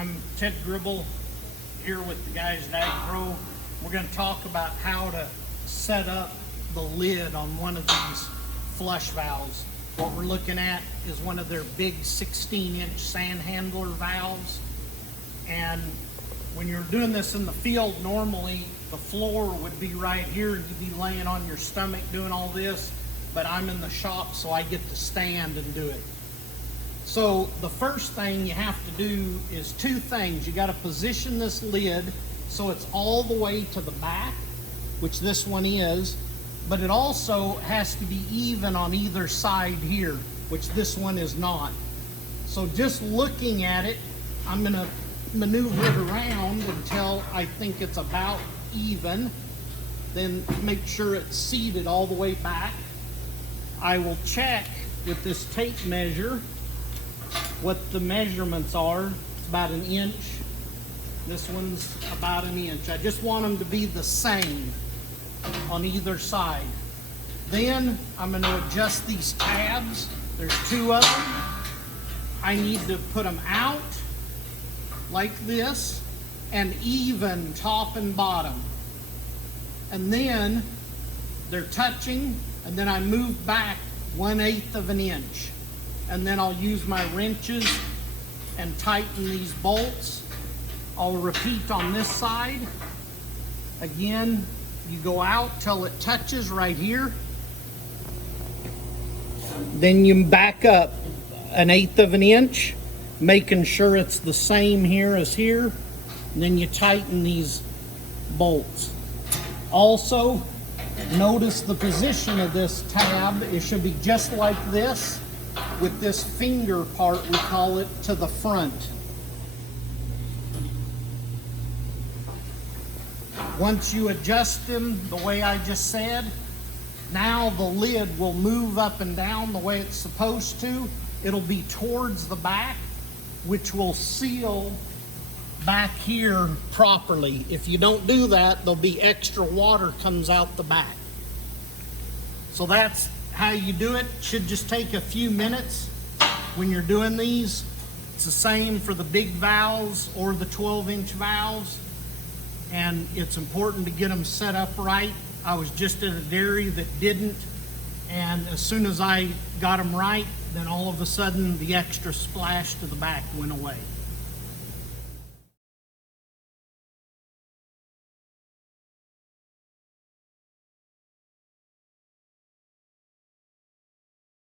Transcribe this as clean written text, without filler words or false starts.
I'm Ted Gribble here with the guys at Agpro. We're going to talk about how to set up the lid on one of these flush valves. What we're looking at is one of their big 16-inch sand handler valves. And when you're doing this in the field, normally the floor would be right here and you'd be laying on your stomach doing all this, but I'm in the shop so I get to stand and do it. So the first thing you have to do is two things. You got to position this lid so it's all the way to the back, which this one is, but it also has to be even on either side here, which this one is not. So just looking at it, I'm going to maneuver it around until I think it's about even. Then make sure it's seated all the way back. I will check with this tape measure what the measurements are. It's about 1 inch. This one's about 1 inch. I just want them to be the same on either side. Then I'm going to adjust these tabs. There's 2 of them. I need to put them out like this and even top and bottom. And then they're touching, and then I move back 1/8 of an inch. And then I'll use my wrenches and tighten these bolts. I'll repeat on this side. Again, you go out till it touches right here. Then you back up 1/8 of an inch, making sure it's the same here as here. And then you tighten these bolts. Also, notice the position of this tab. It should be just like this, with this finger part, we call it, to the front. Once you adjust them the way I just said, now the lid will move up and down the way it's supposed to. It'll be towards the back, which will seal back here properly. If you don't do that, there'll be extra water comes out the back. So that's how you do it. Should just take a few minutes when you're doing these. It's the same for the big valves or the 12-inch valves, and it's important to get them set up right. I was just at a dairy that didn't, and as soon as I got them right, then all of a sudden the extra splash to the back went away.